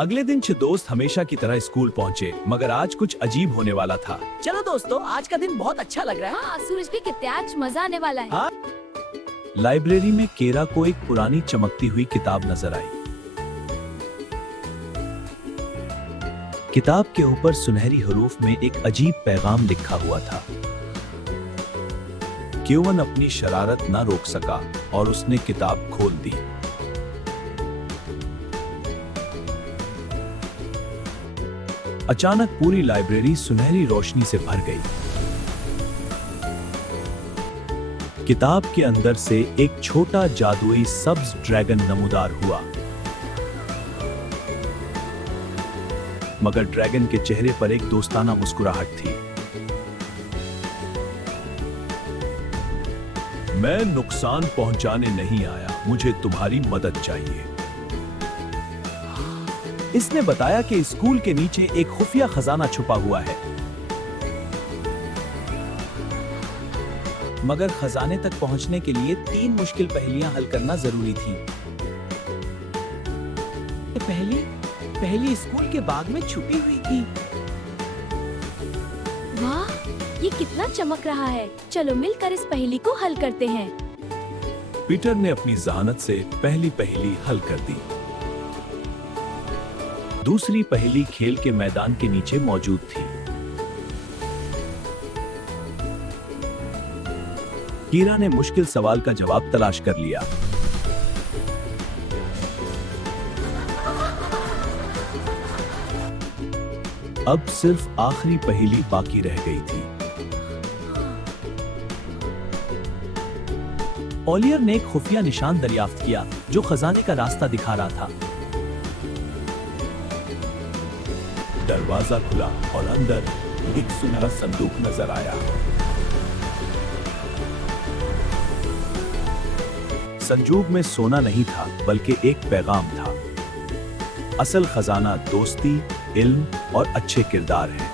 अगले दिन 6 दोस्त हमेशा की तरह स्कूल पहुंचे, मगर आज कुछ अजीब होने वाला था। चलो दोस्तों, आज का दिन बहुत अच्छा लग रहा है। हाँ, सूरज भी कितने आज मजा आने वाला है। हाँ। लाइब्रेरी में केरा को एक पुरानी चमकती हुई किताब नजर आई। किताब के ऊपर सुनहरी हरूफ में एक अजीब पैगाम लिखा हुआ था। क्योवन अपनी शरारत न रोक सका और उसने किताब खोल दी। अचानक पूरी लाइब्रेरी सुनहरी रोशनी से भर गई। किताब के अंदर से एक छोटा जादुई सब्ज ड्रैगन नमूदार हुआ, मगर ड्रैगन के चेहरे पर एक दोस्ताना मुस्कुराहट थी। मैं नुकसान पहुंचाने नहीं आया, मुझे तुम्हारी मदद चाहिए। इसने बताया कि स्कूल के नीचे एक खुफिया खजाना छुपा हुआ है, मगर खजाने तक पहुंचने के लिए 3 मुश्किल पहेलियां हल करना जरूरी थी। पहली स्कूल के बाग में छुपी हुई थी। वाह, ये कितना चमक रहा है। चलो मिलकर इस पहेली को हल करते हैं। पीटर ने अपनी जहानत से पहली पहेली हल कर दी। दूसरी पहेली खेल के मैदान के नीचे मौजूद थी। कीरा ने मुश्किल सवाल का जवाब तलाश कर लिया। अब सिर्फ आखिरी पहेली बाकी रह गई थी। ओलियर ने एक खुफिया निशान दरियाफ्त किया जो खजाने का रास्ता दिखा रहा था। दरवाजा खुला और अंदर एक सुनहरा संदूक नजर आया। संदूक में सोना नहीं था, बल्कि एक पैगाम था। असल खजाना दोस्ती, इल्म और अच्छे किरदार है।